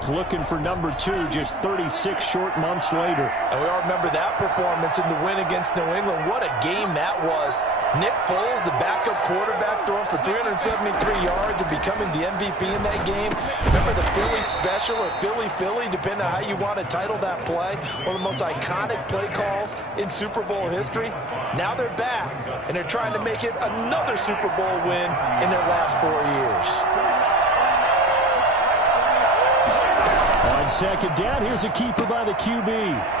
back looking for number 2 just 36 short months later. And we all remember that performance in the win against New England. What a game that was. Nick Foles, the backup quarterback, throwing for 373 yards and becoming the MVP in that game. Remember the Philly special or Philly, depending on how you want to title that play. One of the most iconic play calls in Super Bowl history. Now they're back, and they're trying to make it another Super Bowl win in their last 4 years. On second down, here's a keeper by the QB.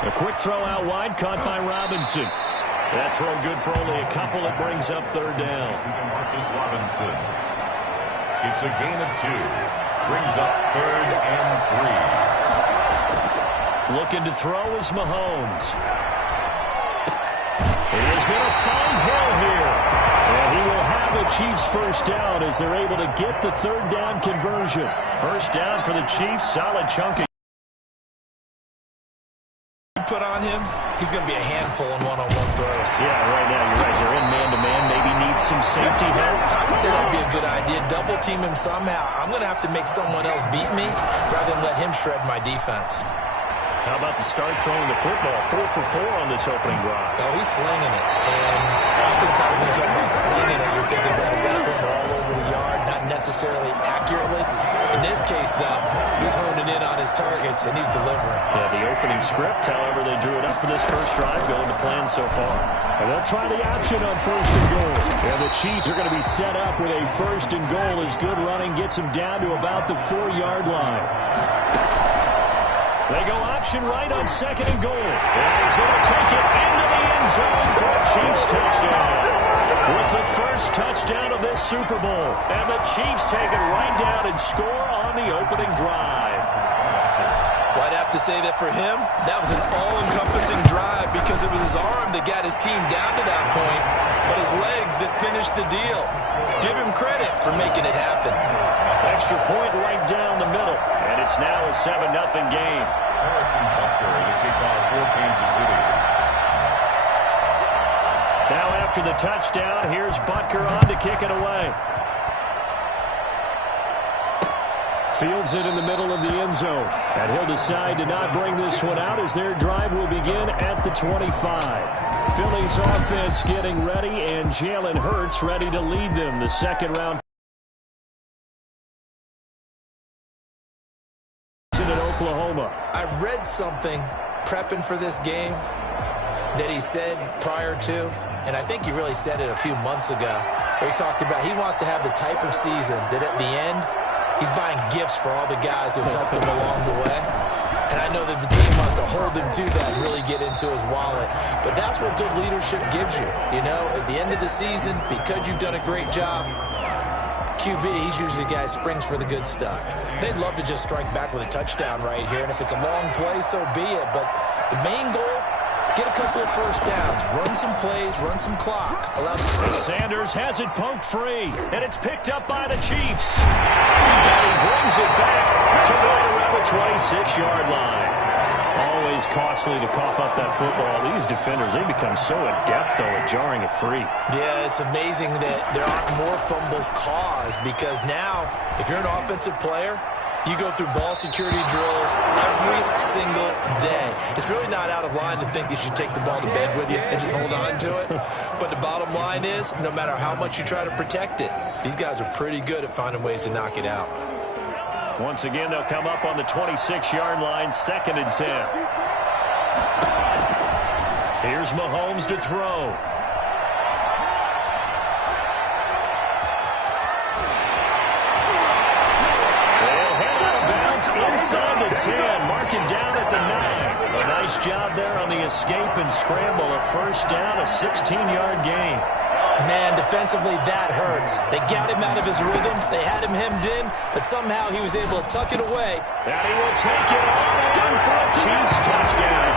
A quick throw out wide, caught by Robinson. That throw good for only a couple. It brings up third down. Marcus Robinson. It's a gain of 2. Brings up 3rd and 3. Looking to throw is Mahomes. He is going to find Hill here. And he will have a Chiefs first down as they're able to get the third down conversion. First down for the Chiefs. Solid chunk of put on him, he's going to be a handful in one-on-one throws. Yeah, right now, you're right. They're in man-to-man. Maybe needs some safety help. I would say that would be a good idea. Double team him somehow. I'm going to have to make someone else beat me rather than let him shred my defense. How about the start throwing the football? 4 for 4 on this opening drive. Oh, he's slinging it. And oftentimes when you talk about slinging it, you're thinking about a guy throwing it all over the yard, not necessarily accurately. In this case, though, he's honing in on his targets, and he's delivering. Yeah, the opening script, however, they drew it up for this first drive, going to plan so far. And they'll try the option on first and goal. And the Chiefs are going to be set up with a first and goal as good running gets them down to about the 4-yard line. They go option right on second and goal. And he's going to take it into the end zone for a Chiefs touchdown. With the first touchdown of this Super Bowl. And the Chiefs take it right down and score on the opening drive. Well, I'd have to say that for him, that was an all-encompassing drive because it was his arm that got his team down to that point, but his legs that finished the deal. Give him credit for making it happen. Extra point right down the middle, and it's now a 7-0 game. Harrison Butker, the kickoff for Kansas City. Now after the touchdown, here's Butker on to kick it away. Fields it in the middle of the end zone. And he'll decide to not bring this one out as their drive will begin at the 25. Philly's offense getting ready, and Jalen Hurts ready to lead them. The second round in Oklahoma. I read something prepping for this game that he said prior to, and I think he really said it a few months ago, where he talked about he wants to have the type of season that at the end, he's buying gifts for all the guys who helped him along the way. And I know that the team wants to hold him to that and really get into his wallet. But that's what good leadership gives you. You know, at the end of the season, because you've done a great job, QB, he's usually the guy who springs for the good stuff. They'd love to just strike back with a touchdown right here. And if it's a long play, so be it. But the main goal, get a couple of first downs, run some plays, run some clock. Sanders has it poked free, and it's picked up by the Chiefs. And he brings it back to right around the 26-yard line. Always costly to cough up that football. These defenders, they become so adept, though, at jarring it free. Yeah, it's amazing that there aren't more fumbles caused because now, if you're an offensive player, you go through ball security drills every single day. It's really not out of line to think that you take the ball to bed with you and just hold on to it. But the bottom line is, no matter how much you try to protect it, these guys are pretty good at finding ways to knock it out. Once again, they'll come up on the 26-yard line, 2nd and 10. Here's Mahomes to throw. Inside the 10, mark it down at the 9. A nice job there on the escape and scramble. A first down, a 16-yard gain. Man, defensively, that hurts. They got him out of his rhythm. They had him hemmed in, but somehow he was able to tuck it away. And he will take it on for a Chiefs touchdown.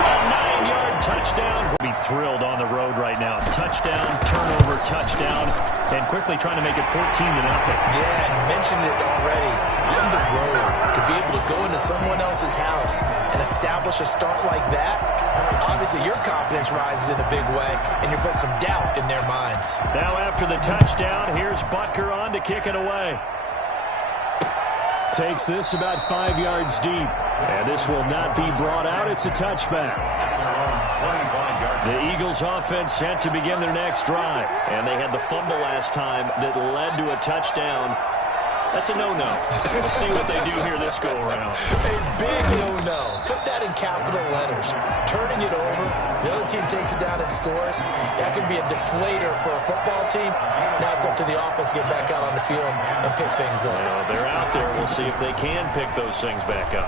A 9-yard touchdown. We'll be thrilled on the road right now. Touchdown, turnover, touchdown, and quickly trying to make it 14-0. Yeah, you mentioned it already. On the road, to be able to go into someone else's house and establish a start like that, obviously your confidence rises in a big way, and you put some doubt in their minds. Now after the touchdown, here's Butker on to kick it away. takes this about 5 yards deep. And this will not be brought out. It's a touchback. The Eagles offense set to begin their next drive. And they had the fumble last time that led to a touchdown. That's a no-no. We'll see what they do here this go-around. A big no-no. Put that in capital letters. Turning it over, the other team takes it down and scores. That can be a deflator for a football team. Now it's up to the offense to get back out on the field and pick things up. They're out there. We'll see if they can pick those things back up.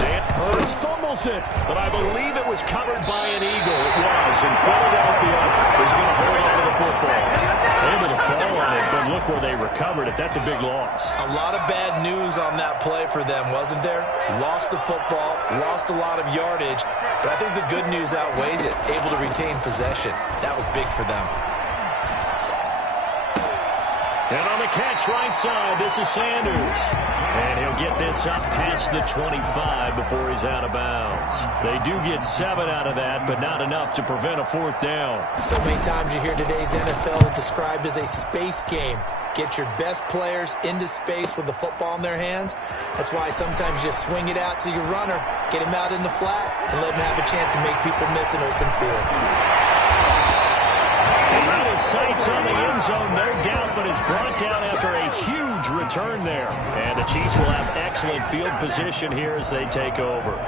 Dan Hurts fumbles it, but I believe it was covered by an Eagle. It was, and Philadelphia is going to hold on to the football. Able to fall on it, but look where they recovered it. That's a big loss. A lot of bad news on that play for them, wasn't there? Lost the football, lost a lot of yardage, but I think the good news outweighs it. Able to retain possession. That was big for them. And on the catch right side, this is Sanders. And he'll get this up past the 25 before he's out of bounds. They do get 7 out of that, but not enough to prevent a 4th down. So many times you hear today's NFL described as a space game. Get your best players into space with the football in their hands. That's why sometimes you just swing it out to your runner, get him out in the flat, and let him have a chance to make people miss an open field. Sights on the end zone, no doubt, but is brought down after a huge return there. And the Chiefs will have excellent field position here as they take over.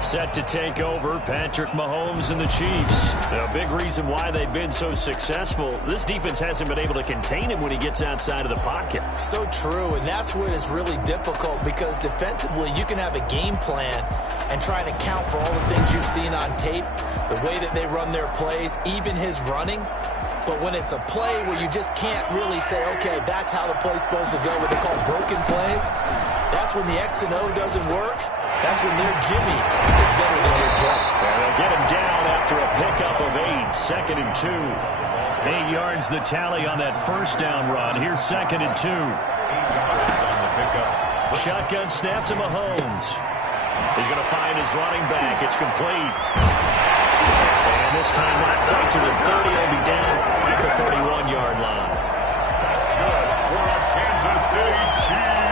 Set to take over, Patrick Mahomes and the Chiefs. A big reason why they've been so successful, this defense hasn't been able to contain him when he gets outside of the pocket. So true, and that's when it's really difficult because defensively you can have a game plan and try to account for all the things you've seen on tape, the way that they run their plays, even his running. But when it's a play where you just can't really say, okay, that's how the play's supposed to go, what they call broken plays, that's when the X and O doesn't work. That's when their Jimmy is better than their Joe. And they'll get him down after a pickup of 8, 2nd and 2. 8 yards the tally on that first down run. Here's 2nd and 2. Shotgun snap to Mahomes. He's going to find his running back. It's complete. And this time not quite to the 30. He'll be down at the 31-yard line. That's good for the Kansas City Chiefs.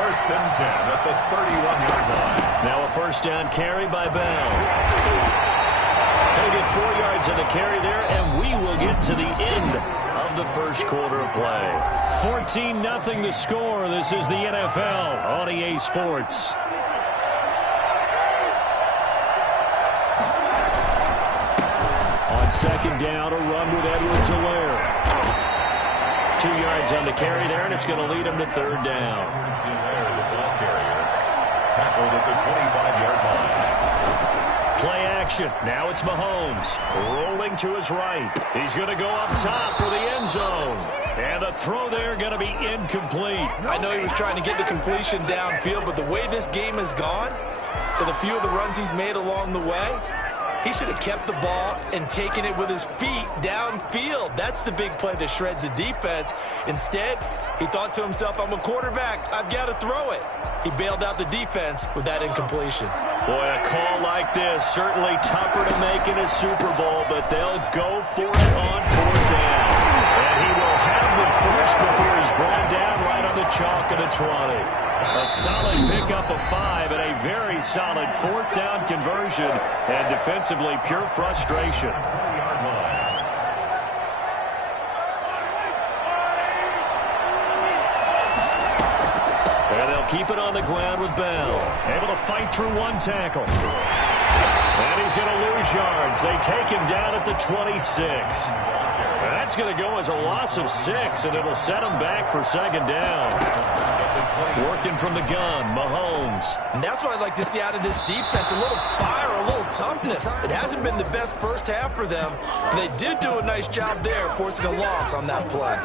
1st and 10 at the 31-yard line. Now a 1st down carry by Bell. He'll get 4 yards on the carry there, and we will get to the end of the first quarter of play. 14-0 the score. This is the NFL on EA Sports. On 2nd down, a run with Edwards-Helaire. 2 yards on the carry there, and it's going to lead him to 3rd down. Tackled at the 25-yard line. Play action. Now it's Mahomes rolling to his right. He's going to go up top for the end zone. And the throw there going to be incomplete. I know he was trying to get the completion downfield, but the way this game has gone, with a few of the runs he's made along the way, he should have kept the ball and taken it with his feet downfield. That's the big play that shreds the defense. Instead, he thought to himself, I'm a quarterback. I've got to throw it. He bailed out the defense with that incompletion. Boy, a call like this, certainly tougher to make in a Super Bowl, but they'll go for it on 4th down. And he will have the first before he's brought down right on the chalk of the 20. A solid pickup of 5 and a very solid 4th down conversion, and defensively pure frustration. And they'll keep it on the ground with Bell. Able to fight through 1 tackle. And he's going to lose yards. They take him down at the 26. And that's going to go as a loss of 6, and it'll set him back for 2nd down. Working from the gun, Mahomes. And that's what I'd like to see out of this defense, a little fire, a little toughness. It hasn't been the best first half for them, but they did do a nice job there, forcing a loss on that play.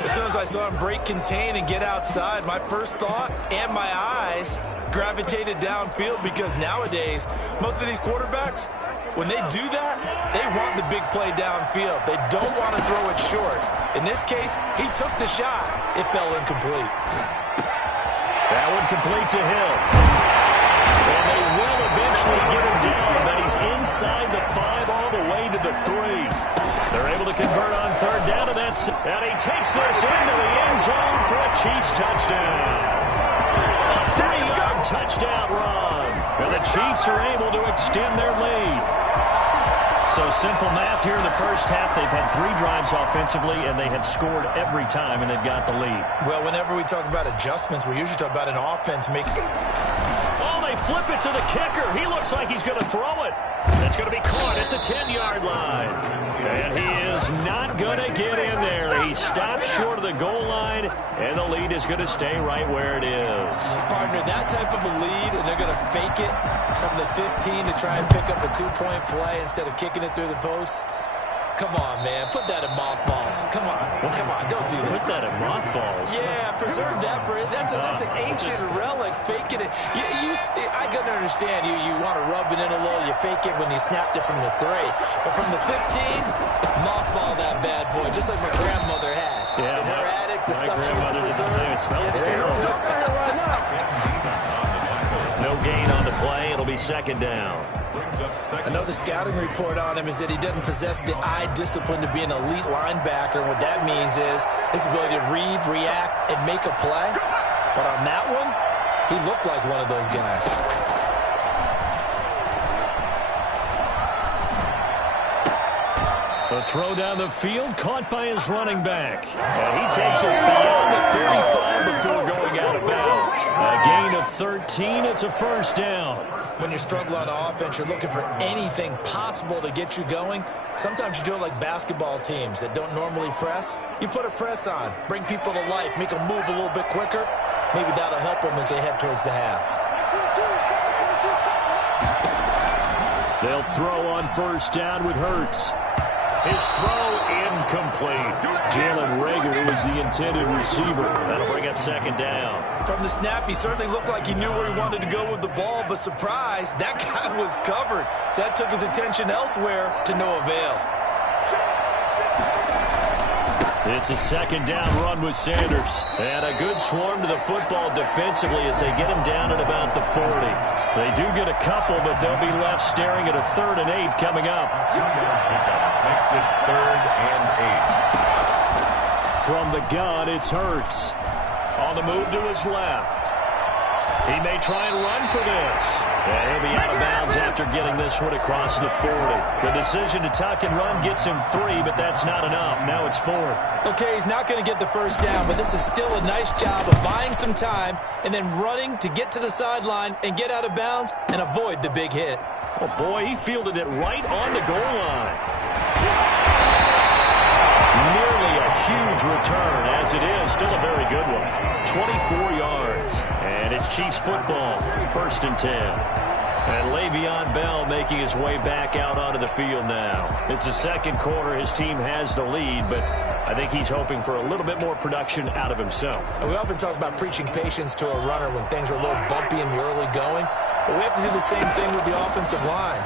As soon as I saw him break contain and get outside, my first thought and my eyes gravitated downfield, because nowadays, most of these quarterbacks, when they do that, they want the big play downfield. They don't want to throw it short. In this case, he took the shot. It fell incomplete. That one complete to Hill. And they will eventually get him down, but he's inside the 5 all the way to the 3. They're able to convert on third down to that. And he takes this into the end zone for a Chiefs touchdown. A 3-yard touchdown run. And the Chiefs are able to extend their lead. So simple math here in the first half. They've had 3 drives offensively, and they have scored every time, and they've got the lead. Well, whenever we talk about adjustments, we usually talk about an offense making... Oh, they flip it to the kicker. He looks like he's going to throw it. It's going to be caught at the 10-yard line. And he is not going to get in there. He stops short of the goal line, and the lead is going to stay right where it is. Partner, that type of a lead, and they're going to fake it from the 15 to try and pick up a 2-point play instead of kicking it through the posts. Come on, man. Put that in mothballs. Come on. Come on. Don't do that. Put that in mothballs? Yeah, preserve that for it. That's an ancient relic. Faking it. I can understand you want to rub it in a little. You fake it when you snapped it from the 3. But from the 15, mothball that bad boy, just like my grandmother had. Yeah, in her attic, the stuff she used to preserve. No gain on the play. It'll be second down. Another scouting report on him is that he doesn't possess the eye discipline to be an elite linebacker. And what that means is his ability to read, react, and make a play. But on that one, he looked like one of those guys. The throw down the field, caught by his running back. And he takes us beyond the 35 before going out of bounds. A gain of 13, it's a first down. When you struggle on offense, you're looking for anything possible to get you going. Sometimes you do it like basketball teams that don't normally press. You put a press on, bring people to life, make them move a little bit quicker. Maybe that'll help them as they head towards the half. They'll throw on first down with Hurts. His throw incomplete. Jalen Reagor was the intended receiver. That'll bring up second down. From the snap, he certainly looked like he knew where he wanted to go with the ball, but surprise, that guy was covered. So that took his attention elsewhere to no avail. It's a second down run with Sanders. And a good swarm to the football defensively as they get him down at about the 40. They do get a couple, but they'll be left staring at a 3rd and 8 coming up. Makes it 3rd and 8. From the gun, it's Hurts. On the move to his left. He may try and run for this. And he'll be out of bounds after getting this one across the 40. The decision to tuck and run gets him 3, but that's not enough. Now it's 4th. Okay, he's not going to get the first down, but this is still a nice job of buying some time and then running to get to the sideline and get out of bounds and avoid the big hit. Oh, boy, he fielded it right on the goal line. Nearly a huge return, as it is. Still a very good one. 24 yards. And it's Chiefs football. 1st and 10. And Le'Veon Bell making his way back out onto the field now. It's the second quarter. His team has the lead, but I think he's hoping for a little bit more production out of himself. And we often talk about preaching patience to a runner when things are a little bumpy in the early going, but we have to do the same thing with the offensive line.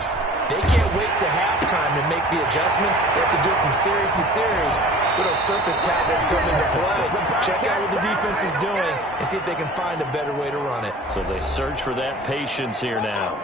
They can't wait to halftime to make the adjustments. They have to do it from series to series so those surface tablets come into play. Check out what the defense is doing and see if they can find a better way to run it. So they search for that patience here now.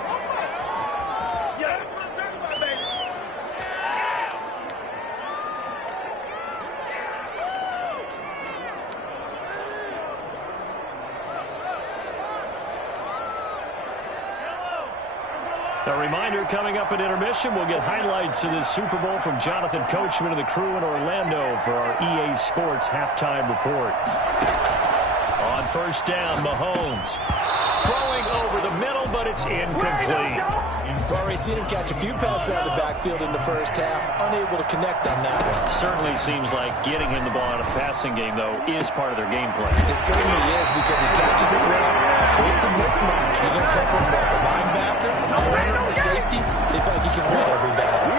A reminder, coming up at intermission, we'll get highlights of this Super Bowl from Jonathan Coachman and the crew in Orlando for our EA Sports halftime report. On first down, Mahomes throwing over the middle, but it's incomplete. We've already seen him catch a few passes out of the backfield in the first half, unable to connect on that one. Certainly seems like getting him the ball out of the passing game, though, is part of their game plan. It certainly is, because he catches it well, creates a mismatch. You're going to come from both the linebacker, the corner, and the safety. They feel like he can win every battle.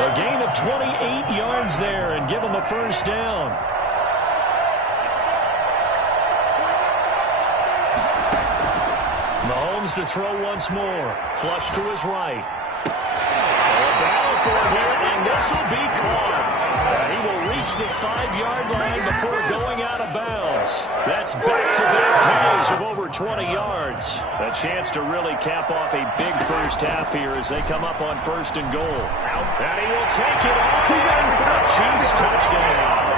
A gain of 28 yards there and give him the first down. Mahomes to throw once more. Flush to his right. A battle for it here, and this will be caught. He will reach the 5-yard line before going out of bounds. That's back-to-back plays of over 20 yards. A chance to really cap off a big first half here as they come up on 1st and goal. And he will take it on in for the Chiefs touchdown.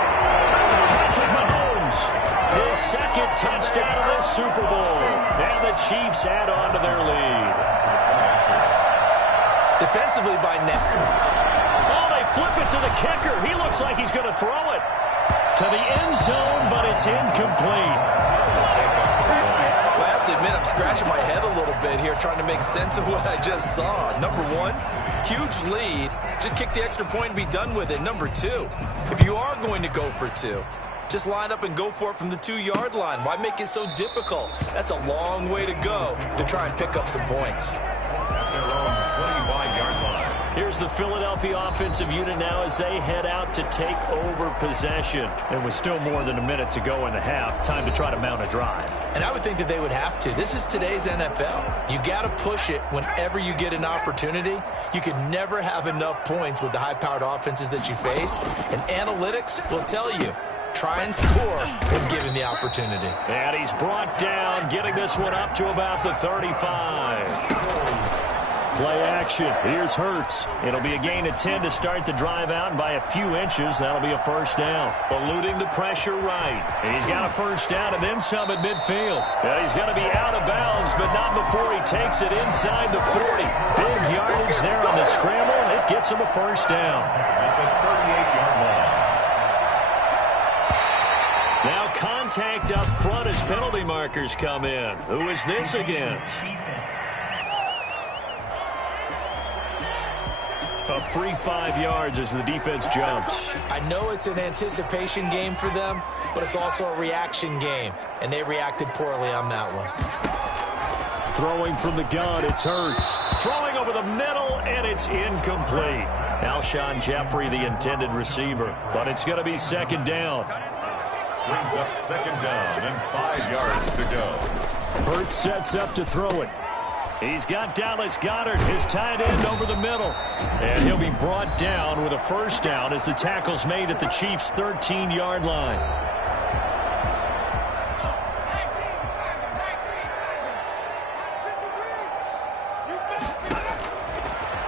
Patrick Mahomes, his 2nd touchdown of this Super Bowl. And the Chiefs add on to their lead. Defensively by net. Oh, they flip it to the kicker. He looks like he's going to throw it to the end zone, but it's incomplete. Well, I have to admit, I'm scratching my head a little bit here trying to make sense of what I just saw. Number one, huge lead. Just kick the extra point and be done with it. Number two, if you are going to go for two, just line up and go for it from the 2-yard line. Why make it so difficult? That's a long way to go to try and pick up some points. At their own 25-yard line. Here's the Philadelphia offensive unit now as they head out to take over possession. And with still more than a minute to go in the half, time to try to mount a drive. And I would think that they would have to. This is today's NFL. You got to push it whenever you get an opportunity. You can never have enough points with the high-powered offenses that you face. And analytics will tell you, try and score when given the opportunity. And he's brought down, getting this one up to about the 35. Play action. Here's Hurts. It'll be a gain of 10 to start the drive out, and by a few inches, that'll be a first down. Eluding the pressure right. He's got a first down and then some at midfield. And he's going to be out of bounds, but not before he takes it inside the 40. Big yardage there on the scramble. It gets him a first down. At the 38-yard line. Now contact up front as penalty markers come in. Who is this against? A free 5 yards as the defense jumps. I know it's an anticipation game for them, but it's also a reaction game, and they reacted poorly on that one. Throwing from the gun, it's Hurts. Throwing over the middle, and it's incomplete. Alshon Jeffrey, the intended receiver, but it's going to be 2nd down. Brings up 2nd down and 5 yards to go. Hurts sets up to throw it. He's got Dallas Goedert, his tight end, over the middle. And he'll be brought down with a first down as the tackle's made at the Chiefs' 13-yard line.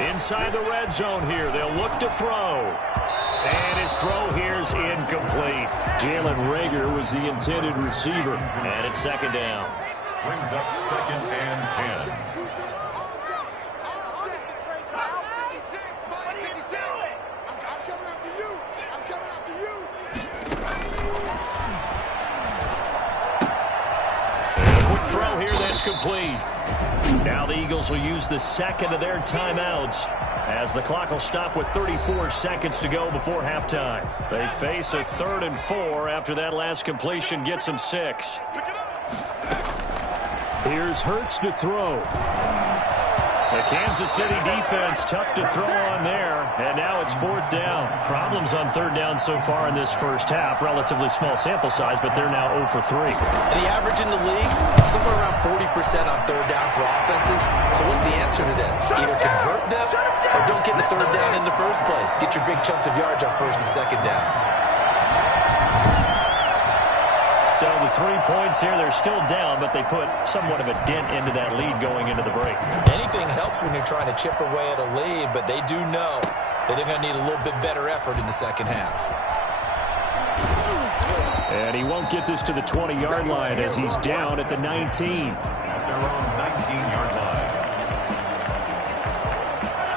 Inside the red zone here, they'll look to throw. And his throw here's incomplete. Jalen Reagor was the intended receiver. And it's 2nd down. Brings up 2nd and 10. Throw here that's complete. Now the Eagles will use the 2nd of their timeouts as the clock will stop with 34 seconds to go before halftime. They face a 3rd and 4 after that last completion gets them 6. Here's Hurts to throw. The Kansas City defense tough to throw on there, and now it's 4th down. Problems on 3rd down so far in this first half. Relatively small sample size, but they're now 0 for 3. And the average in the league, somewhere around 40% on 3rd down for offenses. So what's the answer to this? Either convert them or don't get the 3rd down in the first place. Get your big chunks of yards on 1st and 2nd down. So the 3 points here, they're still down, but they put somewhat of a dent into that lead going into the break. Anything helps when you're trying to chip away at a lead, but they do know that they're going to need a little bit better effort in the second half. And he won't get this to the 20-yard line as he's down at the 19. At their own 19-yard line.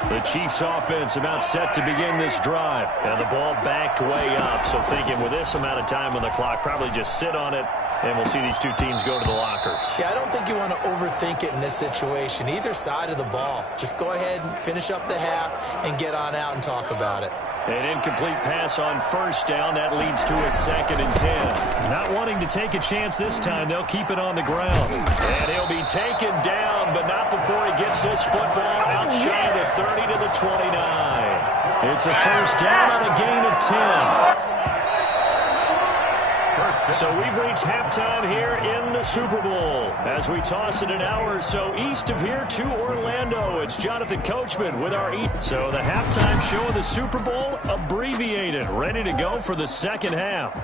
The Chiefs offense about set to begin this drive. And the ball backed way up. So thinking with this amount of time on the clock, probably just sit on it, and we'll see these two teams go to the lockers. Yeah, I don't think you want to overthink it in this situation. Either side of the ball. Just go ahead and finish up the half and get on out and talk about it. An incomplete pass on 1st down. That leads to a 2nd and 10. Not wanting to take a chance this time, they'll keep it on the ground. And he'll be taken down, but not before he gets this football out shy of the 30 to the 29. It's a first down on a gain of 10. First So we've reached halftime here in the Super Bowl. As we toss it an hour or so east of here to Orlando, it's Jonathan Coachman with our So the halftime show of the Super Bowl, abbreviated, ready to go for the second half.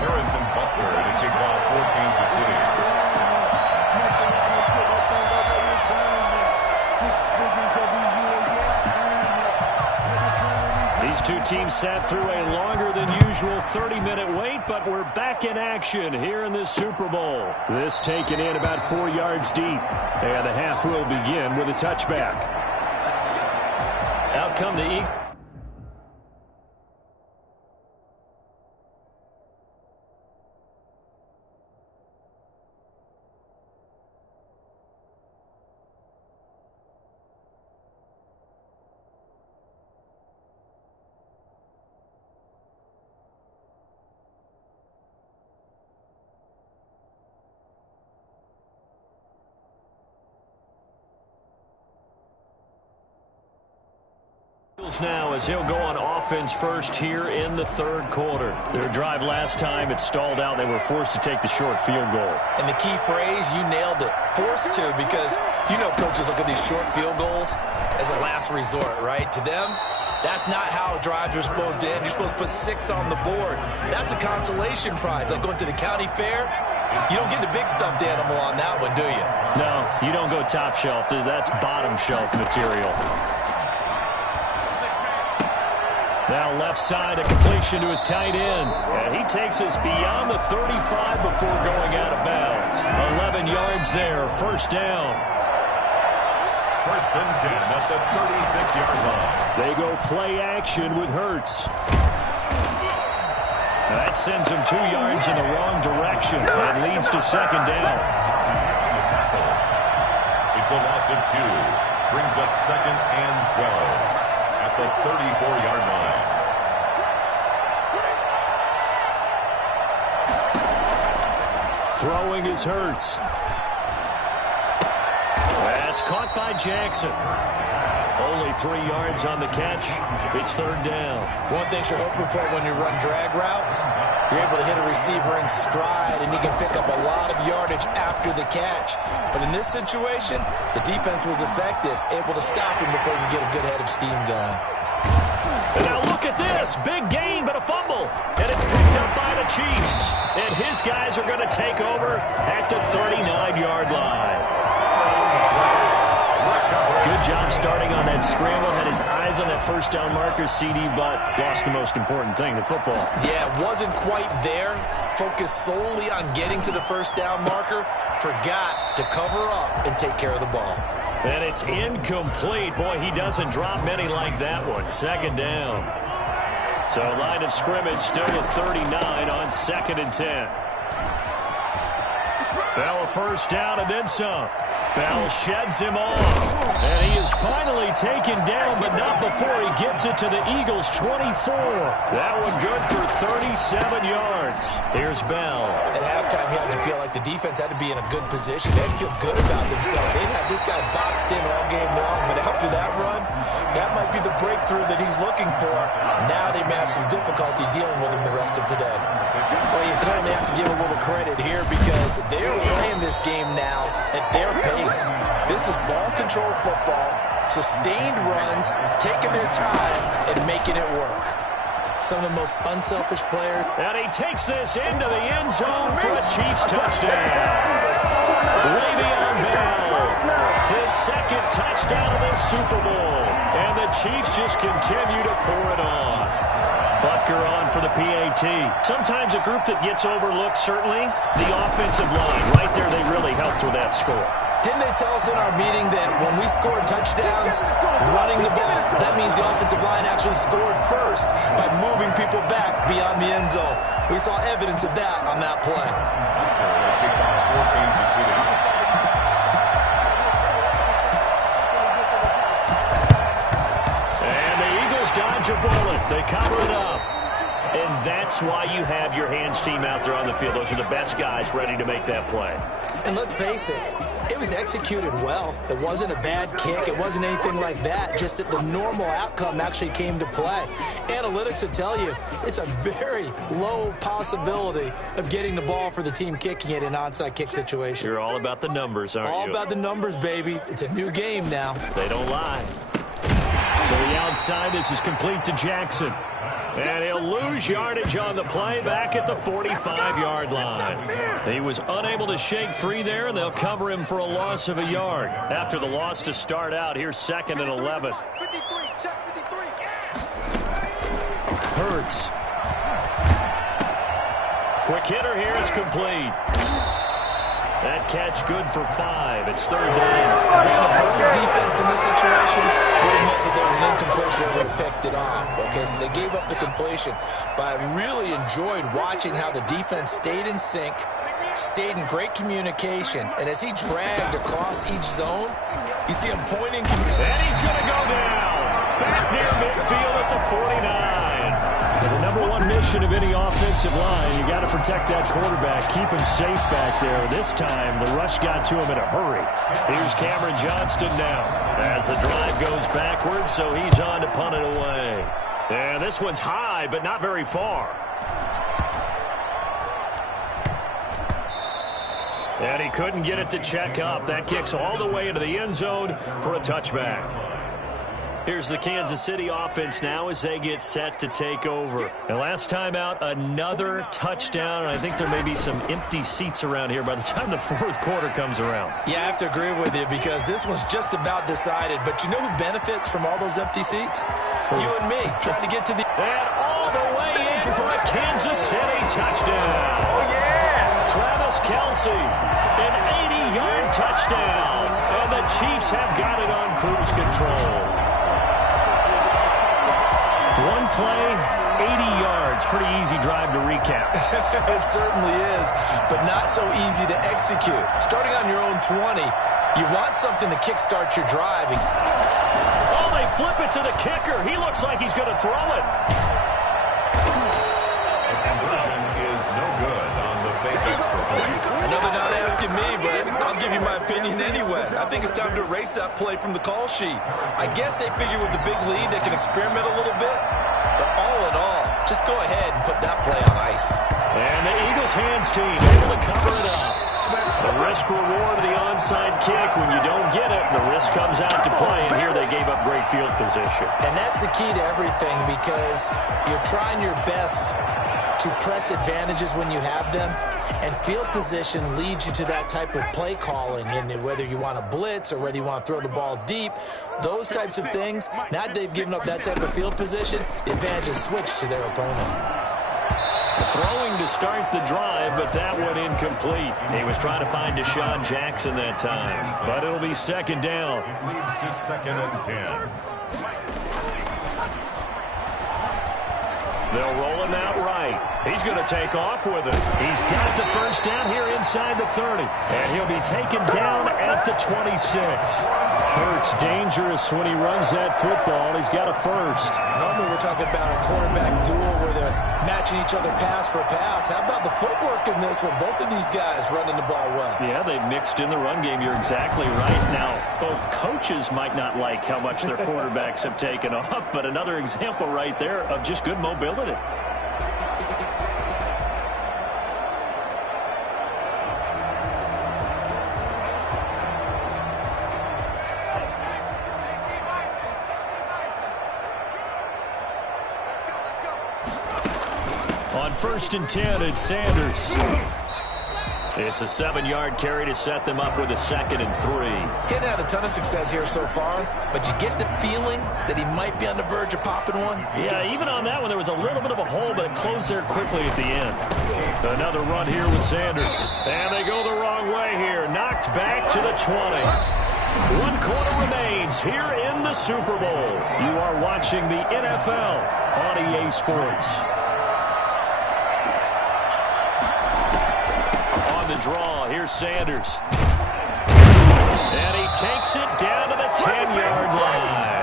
Harrison Butker to kick off for Kansas City. These two teams sat through a longer than usual 30-minute wait, but we're back in action here in this Super Bowl. This taken in about 4 yards deep, and the half will begin with a touchback. Out come the Eagles. Now as he'll go on offense first here in the third quarter. Their drive last time, it stalled out. They were forced to take the short field goal. And the key phrase, you nailed it, forced to, because you know coaches look at these short field goals as a last resort, right? To them, that's not how drives are supposed to end. You're supposed to put 6 on the board. That's a consolation prize. Like going to the county fair, you don't get the big stuffed animal on that one, do you? No, you don't go top shelf. That's bottom shelf material. Now left side, a completion to his tight end. And he takes us beyond the 35 before going out of bounds. 11 yards there, first down. First and 10 at the 36-yard line. They go play action with Hurts. That sends him 2 yards in the wrong direction and leads to second down. It's a loss of 2. Brings up second and 12 at the 34-yard line. Throwing is Hurts. That's caught by Jackson. Only 3 yards on the catch. It's third down. One thing you're hoping for when you run drag routes, you're able to hit a receiver in stride, and he can pick up a lot of yardage after the catch. But in this situation, the defense was effective, able to stop him before he could get a good head of steam going. And now look at this. Big gain, but a fumble. And it's picked up by the Chiefs. And his guys are going to take over at the 39-yard line. Good job starting on that scramble. Had his eyes on that first down marker, CD, but lost the most important thing, the football. Yeah, wasn't quite there. Focused solely on getting to the first down marker. Forgot to cover up and take care of the ball. And it's incomplete. Boy, he doesn't drop many like that one. Second down. So line of scrimmage still at 39 on second and 10. Bell a first down and then some. Bell sheds him off. And he is finally taken down, but not before he gets it to the Eagles' 24. That one good for 37 yards. Here's Bell. At halftime, you had to feel like the defense had to be in a good position. They had to feel good about themselves. They'd have this guy boxed in all game long, but after that run, that might be the breakthrough that he's looking for. Now they may have some difficulty dealing with him the rest of today. Well, you certainly have to give a little credit here because they're playing this game now at their pace. This is ball control football, sustained runs, taking their time, and making it work. Some of the most unselfish players. And he takes this into the end zone for a Chiefs touchdown. Le'Veon Bell, his second touchdown of the Super Bowl. And the Chiefs just continue to pour it on. Butker on for the PAT. Sometimes a group that gets overlooked, certainly. The offensive line, right there, they really helped with that score. Didn't they tell us in our meeting that when we scored touchdowns, running the ball, that means the offensive line actually scored first by moving people back beyond the end zone? We saw evidence of that on that play. And the Eagles dodge a bullet. They cover it up. And that's why you have your hands team out there on the field. Those are the best guys ready to make that play. And let's face it, it was executed well. It wasn't a bad kick. It wasn't anything like that. Just that the normal outcome actually came to play. Analytics will tell you it's a very low possibility of getting the ball for the team kicking it in an onside kick situation. You're all about the numbers, aren't you? All about the numbers, baby. It's a new game now. They don't lie. To the outside, this is complete to Jackson. And he'll lose yardage on the play back at the 45-yard line. He was unable to shake free there, and they'll cover him for a loss of a yard. After the loss to start out, here's 2nd and 11. Hurts. Quick hitter here, it's complete. That catch good for 5. It's 3rd down. The perfect defense in this situation would have meant that there was an incompletion that would have picked it off. Okay, so they gave up the completion. But I really enjoyed watching how the defense stayed in sync, stayed in great communication, and as he dragged across each zone, you see him pointing. And he's going to go down. Back near midfield at the 49. The number one mission of any offensive line, you got to protect that quarterback, keep him safe back there. This time, the rush got to him in a hurry. Here's Cameron Johnston now as the drive goes backwards, so he's on to punt it away. And this one's high, but not very far. And he couldn't get it to check up. That kicks all the way into the end zone for a touchback. Here's the Kansas City offense now as they get set to take over. And last time out, another touchdown. And I think there may be some empty seats around here by the time the 4th quarter comes around. Yeah, I have to agree with you because this one's just about decided. But you know who benefits from all those empty seats? You and me, trying to get to the... And all the way in for a Kansas City touchdown. Oh, yeah! Travis Kelce, an 80-yard touchdown. And the Chiefs have got it on cruise control. One play, 80 yards. Pretty easy drive to recap. It certainly is, but not so easy to execute. Starting on your own 20, you want something to kickstart your driving. Oh, they flip it to the kicker. He looks like he's going to throw it. The conversion is no good on the fake extra point. I know they're not asking me, but I'll give you my opinion anyway. I think it's time to erase that play from the call sheet. I guess they figure with the big lead they can experiment a little bit. But all in all, just go ahead and put that play on ice. And the Eagles hands team able to cover it up. The risk reward of the onside kick. When you don't get it, the risk comes out to play. And here they gave up great field position. And that's the key to everything because you're trying your best to press advantages when you have them. And field position leads you to that type of play calling. And whether you want to blitz or whether you want to throw the ball deep, those types of things, now that they've given up that type of field position, the advantage is switched to their opponent. Throwing to start the drive, but that one incomplete. He was trying to find Deshaun Jackson that time. But it'll be 2nd down. Leads to 2nd and 10. They'll roll him out right. He's going to take off with it. He's got the 1st down here inside the 30. And he'll be taken down at the 26. Hurts dangerous when he runs that football. He's got a 1st. Normally we're talking about a quarterback duel where they're matching each other pass for pass. How about the footwork in this one? Both of these guys running the ball well. Yeah, they've mixed in the run game. You're exactly right. Now, both coaches might not like how much their quarterbacks have taken off, but another example right there of just good mobility. On 1st and 10, it's Sanders. It's a 7-yard carry to set them up with a 2nd and 3. Hadn't had a ton of success here so far, but you get the feeling that he might be on the verge of popping one. Yeah, even on that one, there was a little bit of a hole, but it closed there quickly at the end. Another run here with Sanders. And they go the wrong way here. Knocked back to the 20. 1 quarter remains here in the Super Bowl. You are watching the NFL on EA Sports. The draw. Here's Sanders. And he takes it down to the 10-yard line.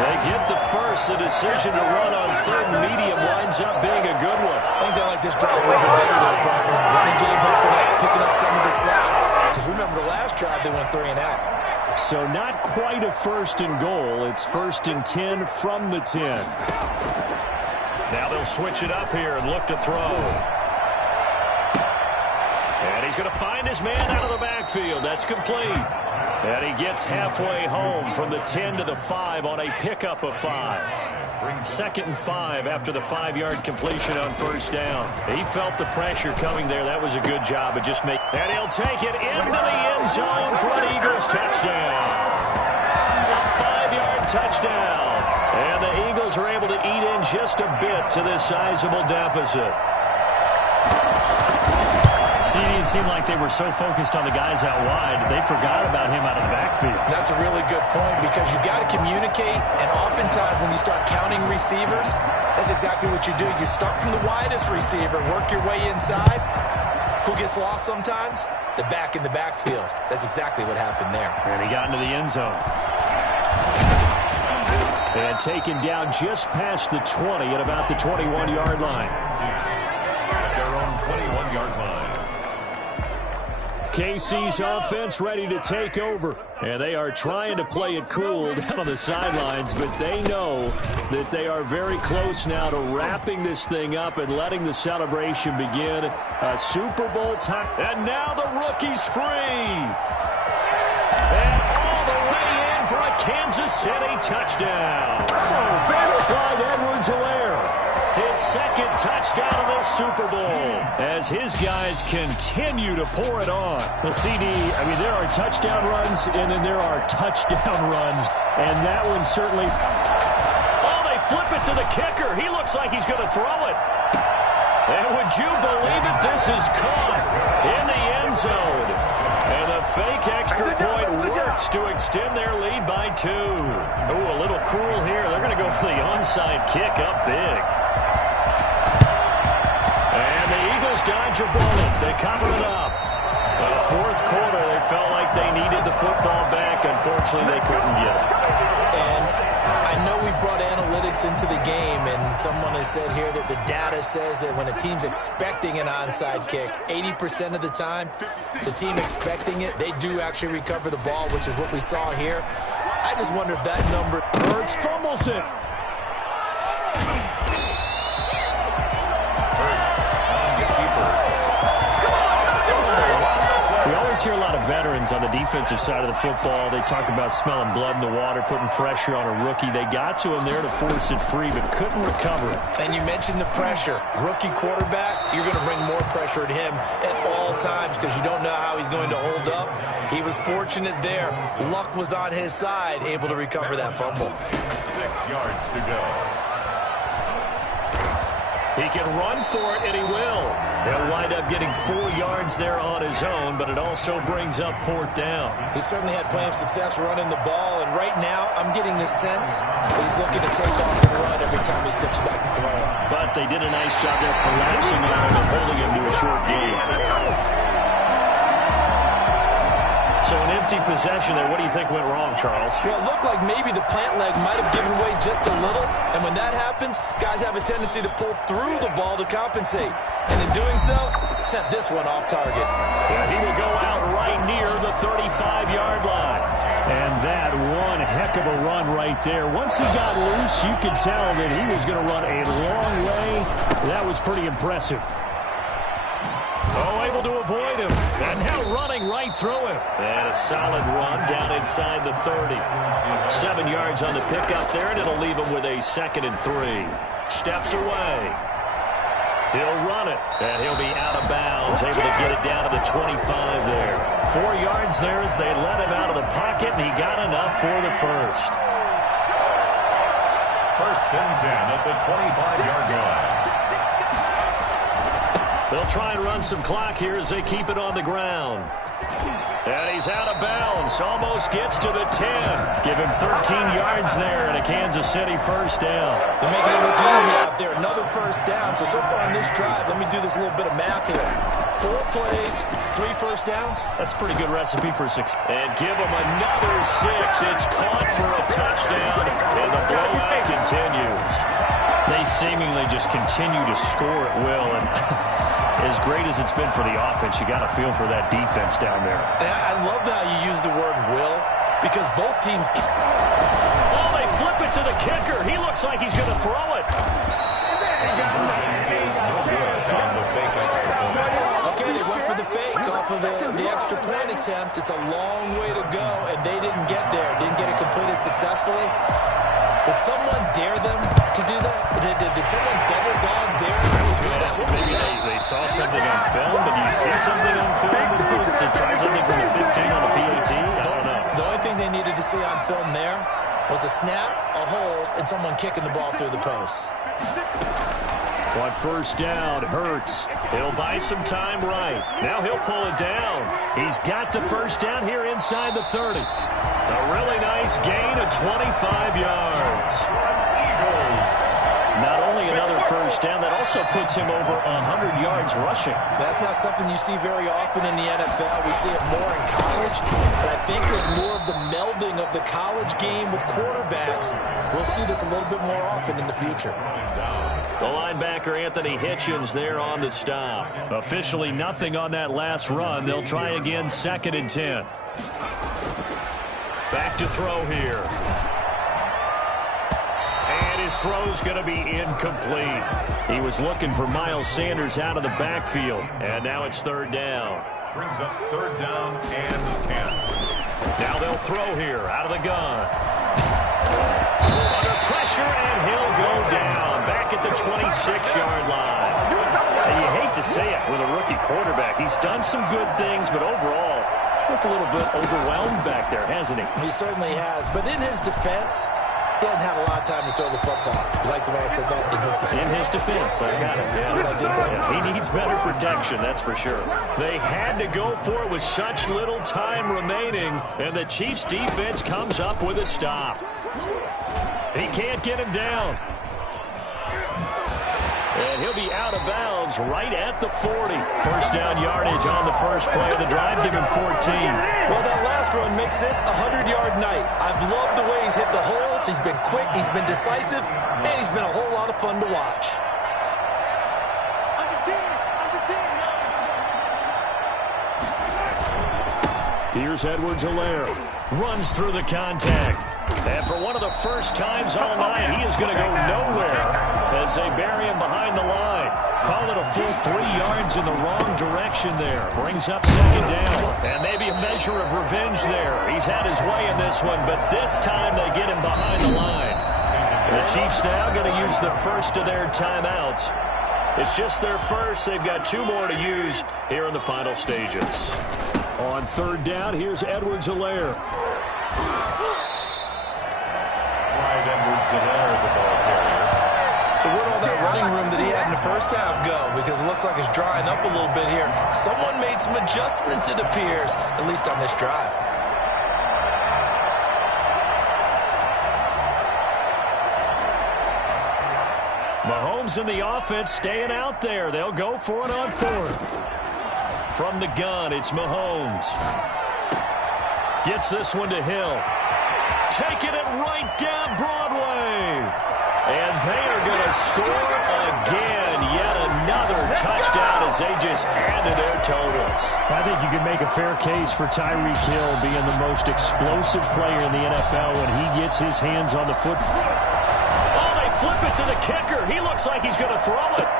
They get the first. The decision to run on third and medium winds up being a good one. I think they like this drive a little bit better there, partner. Running game helping out, picking up some of the slack. Because remember, the last drive they went 3 and out. So not quite a first and goal. It's first and 10 from the 10. Now they'll switch it up here and look to throw. And he's going to find his man out of the backfield. That's complete. And he gets halfway home from the 10 to the 5 on a pickup of 5. 2nd and 5 after the 5-yard completion on first down. He felt the pressure coming there. That was a good job of just making. And he'll take it into the end zone for an Eagles touchdown. A 5-yard touchdown. And the Eagles are able to eat in just a bit to this sizable deficit. It seemed like they were so focused on the guys out wide, they forgot about him out of the backfield. That's a really good point because you've got to communicate, and oftentimes when you start counting receivers, that's exactly what you do. You start from the widest receiver, work your way inside. Who gets lost sometimes? The back in the backfield. That's exactly what happened there. And he got into the end zone. And taken down just past the 20 at about the 21-yard line. At their own 21-yard line. KC's offense ready to take over. And they are trying to play it cool down on the sidelines, but they know that they are very close now to wrapping this thing up and letting the celebration begin. A Super Bowl time. And now the rookie's free. And all the way in for a Kansas City touchdown. Clyde Edwards-Helaire. His 2nd touchdown of this Super Bowl as his guys continue to pour it on. Well, CD, I mean, there are touchdown runs and then there are touchdown runs. And that one certainly... Oh, they flip it to the kicker. He looks like he's going to throw it. And would you believe it? This is caught in the end zone. And the fake extra point works to extend their lead by 2. Oh, a little cruel here. They're going to go for the onside kick up big. Dodge a bullet. They cover it up. The 4th quarter, they felt like they needed the football back. Unfortunately, they couldn't get it. And I know we brought analytics into the game, and someone has said here that the data says that when a team's expecting an onside kick, 80% of the time, the team expecting it, they do actually recover the ball, which is what we saw here. I just wonder if that number... Hurts fumbles it. We always hear a lot of veterans on the defensive side of the football. They talk about smelling blood in the water, putting pressure on a rookie. They got to him there to force it free, but couldn't recover it. And you mentioned the pressure. Rookie quarterback, you're going to bring more pressure at him at all times because you don't know how he's going to hold up. He was fortunate there. Luck was on his side, able to recover that fumble. 6 yards to go. He can run for it, and he will. He'll wind up getting 4 yards there on his own, but it also brings up 4th down. He certainly had plenty of success running the ball, and right now I'm getting the sense that he's looking to take off and run every time he steps back to throw. But they did a nice job there collapsing on him and holding him to a short game. So an empty possession there. What do you think went wrong, Charles? Well, it looked like maybe the plant leg might have given way just a little. And when that happens, guys have a tendency to pull through the ball to compensate. And in doing so, sent this one off target. Yeah, he will go out right near the 35-yard line. And that one heck of a run right there. Once he got loose, you could tell that he was going to run a long way. That was pretty impressive. Oh, able to avoid him. And now running right through him. And a solid run down inside the 30. 7 yards on the pickup there, and it'll leave him with a 2nd and 3. Steps away. He'll run it, and he'll be out of bounds, able to get it down to the 25 there. 4 yards there as they let him out of the pocket, and he got enough for the first. 1st and 10 at the 25-yard line. They'll try and run some clock here as they keep it on the ground. And he's out of bounds. Almost gets to the 10. Give him 13 yards there and a Kansas City first down. They're making it look easy out there. Another first down. So far on this drive, let me do this little bit of math here. 4 plays, 3 first downs. That's a pretty good recipe for success. And give them another 6. It's caught for a touchdown, and the blowout continues. They seemingly just continue to score at will, and as great as it's been for the offense, you got to feel for that defense down there. I love how you use the word will, because both teams... Oh, they flip it to the kicker. He looks like he's going to throw it. Okay, they went for the fake off of the extra point attempt. It's a long way to go, and they didn't get there. Didn't get it completed successfully. Did someone dare them to do that? Did someone double dog dare them to do that? Maybe they saw something on film, but do you see something on film to try something from the 15 on the PAT? I don't know. The only thing they needed to see on film there was a snap, a hold, and someone kicking the ball through the post. On first down, Hurts. He'll buy some time right. Now he'll pull it down. He's got the first down here inside the 30. A really nice gain of 25 yards. Not only another first down, that also puts him over 100 yards rushing. That's not something you see very often in the NFL. We see it more in college, but I think with more of the melding of the college game with quarterbacks, we'll see this a little bit more often in the future. The linebacker, Anthony Hitchens, there on the stop. Officially nothing on that last run. They'll try again, 2nd and 10. Back to throw here. And his throw's going to be incomplete. He was looking for Miles Sanders out of the backfield. And now it's 3rd down. Brings up 3rd down and 10. Now they'll throw here, out of the gun. Under pressure, and he'll go down. Back at the 26-yard line. And you hate to say it with a rookie quarterback. He's done some good things, but overall, looked a little bit overwhelmed back there, hasn't he? He certainly has. But in his defense, he hadn't had a lot of time to throw the football. You like the way I said that? In his defense. In his defense, I got it. Yeah. I did that. Yeah, he needs better protection, that's for sure. They had to go for it with such little time remaining, and the Chiefs' defense comes up with a stop. He can't get him down. And he'll be out of bounds right at the 40. First down yardage on the first play of the drive. Give him 14. Well, that last run makes this a 100-yard night. I've loved the way he's hit the holes. He's been quick, he's been decisive, and he's been a whole lot of fun to watch. Here's Edwards-Helaire. Runs through the contact. And for one of the first times all night, he is going to go nowhere as they bury him behind the line. Call it a full 3 yards in the wrong direction there. Brings up 2nd down. And maybe a measure of revenge there. He's had his way in this one, but this time they get him behind the line. The Chiefs now going to use the first of their timeouts. It's just their first. They've got 2 more to use here in the final stages. On 3rd down, here's Edwards-Helaire. Edwards-Helaire, the ball carrier. So where'd all that running room that he had in the first half go? Because it looks like it's drying up a little bit here. Someone made some adjustments, it appears, at least on this drive. Mahomes and the offense staying out there. They'll go for it on 4th. From the gun, it's Mahomes. Gets this one to Hill. Taking it right down Broadway. And they are going to score again. Yet another touchdown as they just added their totals. I think you can make a fair case for Tyreek Hill being the most explosive player in the NFL when he gets his hands on the football. Oh, they flip it to the kicker. He looks like he's going to throw it.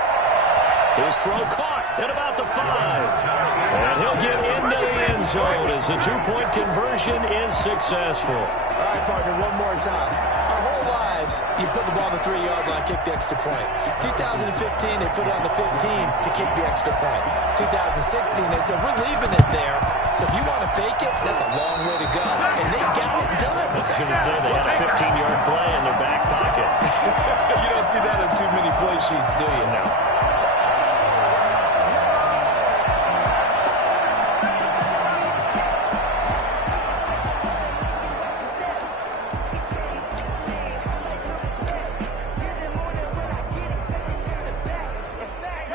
His throw caught at about the 5. And he'll get into the end zone as the 2-point conversion is successful. All right, partner, one more time. Our whole lives, you put the ball on the 3-yard line, kick the extra point. 2015, they put it on the 15 to kick the extra point. 2016, they said, we're leaving it there. So if you want to fake it, that's a long way to go. And they got it done. I was going to say they had a 15-yard play in their back pocket. You don't see that on too many play sheets, do you? No.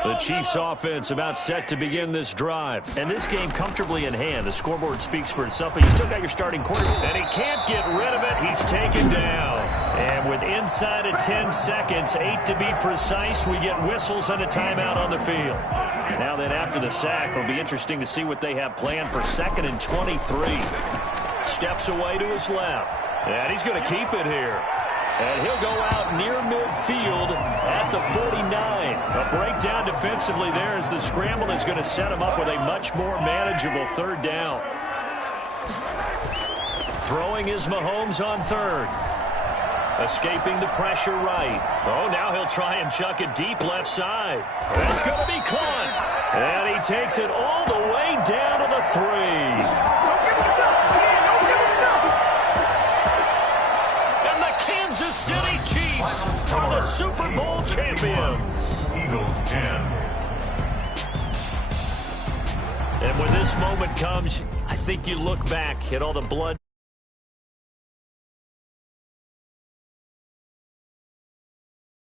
The Chiefs offense about set to begin this drive. And this game comfortably in hand. The scoreboard speaks for itself, but you still got your starting quarterback. And he can't get rid of it. He's taken down. And with inside of 10 seconds, 8 to be precise, we get whistles and a timeout on the field. Now then, after the sack, it'll be interesting to see what they have planned for 2nd and 23. Steps away to his left. And he's going to keep it here. And he'll go out near midfield at the 49. A breakdown defensively there as the scramble is going to set him up with a much more manageable 3rd down. Throwing is Mahomes on 3rd. Escaping the pressure right. Oh, now he'll try and chuck it deep left side. That's going to be caught. And he takes it all the way down to the 3. Kansas City Chiefs are the Super Bowl champions. Eagles 10. And when this moment comes, I think you look back at all the blood.